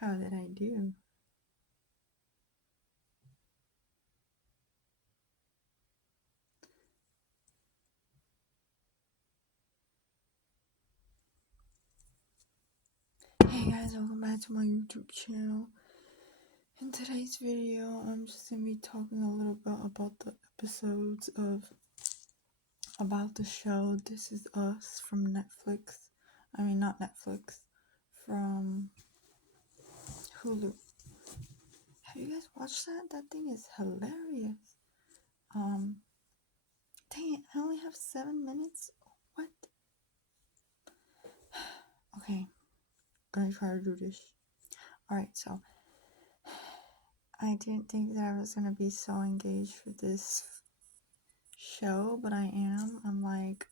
How did I do? Hey guys, welcome back to my YouTube channel. In today's video, I'm just gonna be talking a little bit about the episodes of about the show This Is Us from Netflix. I mean, not Netflix, from Hulu. Have you guys watched that? That thing is hilarious. Um, Dang it, I only have 7 minutes. What? Okay, gonna try to do this. Alright, so I didn't think that I was gonna be so engaged with this show, but I am. I'm like,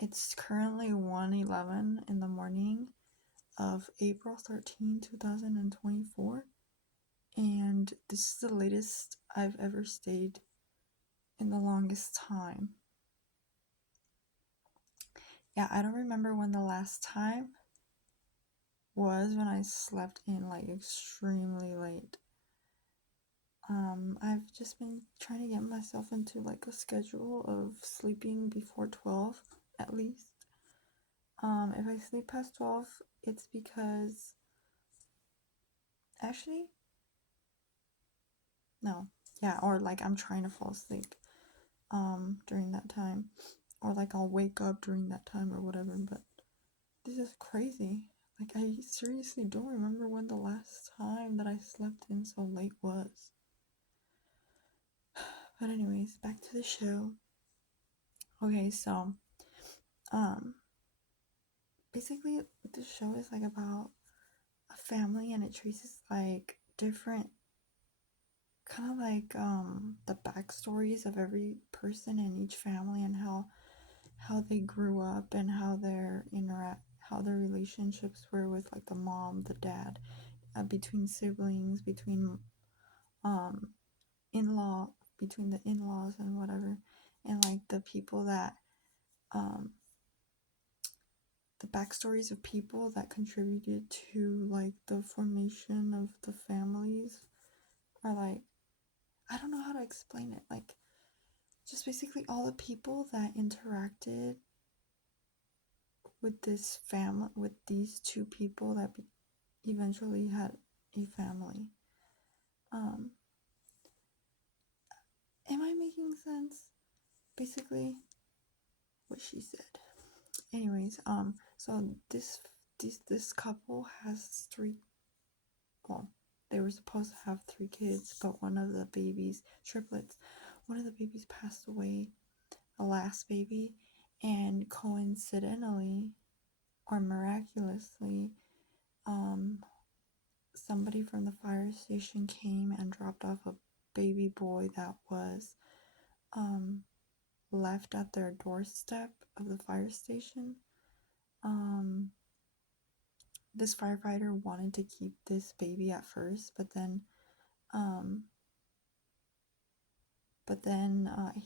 it's currently 1:11 in the morning of April 13, 2024, and this is the latest I've ever stayed in the longest time. Yeah, I don't remember when the last time was when I slept in like extremely late. I've just been trying to get myself into like a schedule of sleeping before 12 at least. If I sleep past 12, it's because actually, no, yeah, or like I'm trying to fall asleep during that time, or like I'll wake up during that time or whatever. But this is crazy. Like, I seriously don't remember when the last time that I slept in so late was. But anyways, back to the show. Okay, so um basically the show is like about a family, and it traces like different kind of like the backstories of every person in each family, and how they grew up, and how their relationships were with like the mom, the dad, between siblings, between um in-law between the in-laws and whatever, and like the people that um the backstories of people that contributed to like the formation of the families are like, I don't know how to explain it. Like, just basically all the people that interacted with this family, with these two people that eventually had a family. Um, am I making sense? Basically, what she said. Anyways, so this couple has three. Well, they were supposed to have 3 kids, but one of the babies, triplets, one of the babies passed away, the last baby, and coincidentally or miraculously, somebody from the fire station came and dropped off a baby boy that was left at their doorstep of the fire station. This firefighter wanted to keep this baby at first, but then um,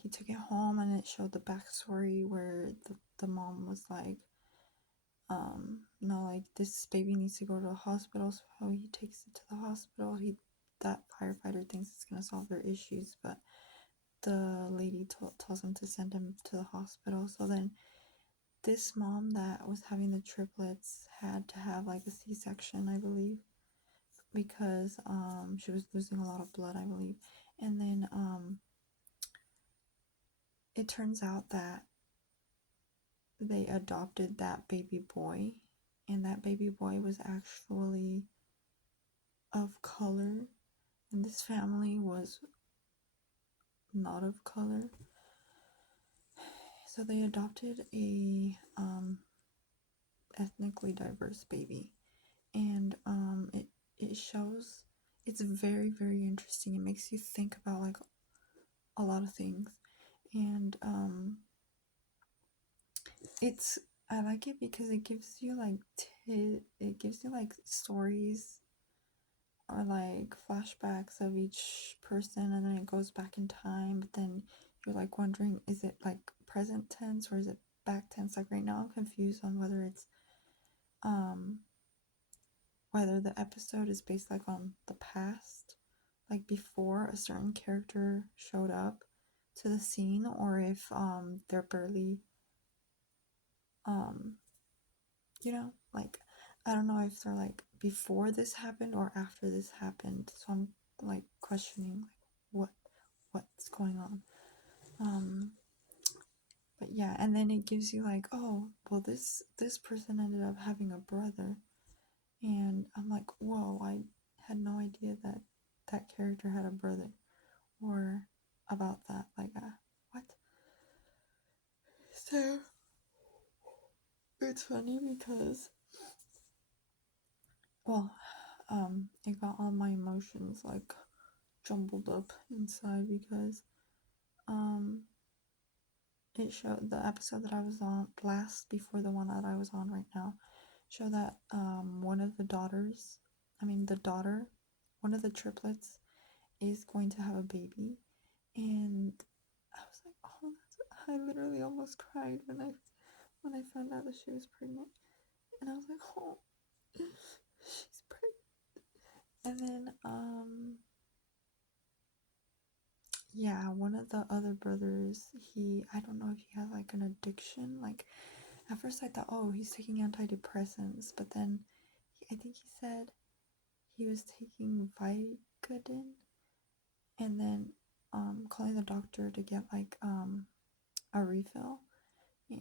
he took it home, and it showed the backstory where the mom was like, no, like, this baby needs to go to the hospital, so he takes it to the hospital. That firefighter thinks it's gonna solve their issues, but the lady tells him to send him to the hospital. So then this mom that was having the triplets had to have like a C-section, I believe, because she was losing a lot of blood, I believe. And then it turns out that they adopted that baby boy, and that baby boy was actually of color, and this family was not of color. So they adopted a ethnically diverse baby, and it shows, it's very, very interesting. It makes you think about like a lot of things, and it's, I like it because it gives you like it gives you like stories or like flashbacks of each person, and then it goes back in time, but then you're like wondering, is it like present tense or is it back tense? Like right now I'm confused on whether it's um whether the episode is based like on the past, like before a certain character showed up to the scene, or if they're barely um like I don't know if they're like before this happened or after this happened. So I'm like questioning like what's going on. Um but yeah, and then it gives you like, oh, well this person ended up having a brother. And I'm like, whoa, I had no idea that that character had a brother or about that. Like, what? So it's funny because, well, it got all my emotions like jumbled up inside because, um, it showed the episode that I was on last before the one that I was on right now, show that, one of the daughters, I mean, the daughter, one of the triplets is going to have a baby. And I was like, oh, I literally almost cried when I found out that she was pregnant, and I was like, oh, she's pregnant. And then yeah, one of the other brothers, I don't know if he has like an addiction. Like at first I thought, oh, he's taking antidepressants, but then I think he said he was taking Vicodin, and then calling the doctor to get like a refill.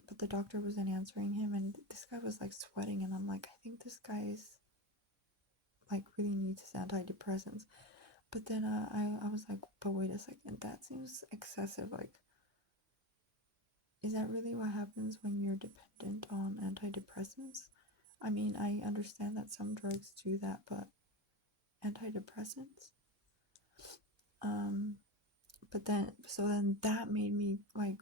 But the doctor wasn't answering him, and this guy was like sweating, and I'm like, I think this guy's like really needs his antidepressants. But then I was like, but wait a second, that seems excessive. Like, is that really what happens when you're dependent on antidepressants? I mean, I understand that some drugs do that, but antidepressants? Um, but then, so then that made me like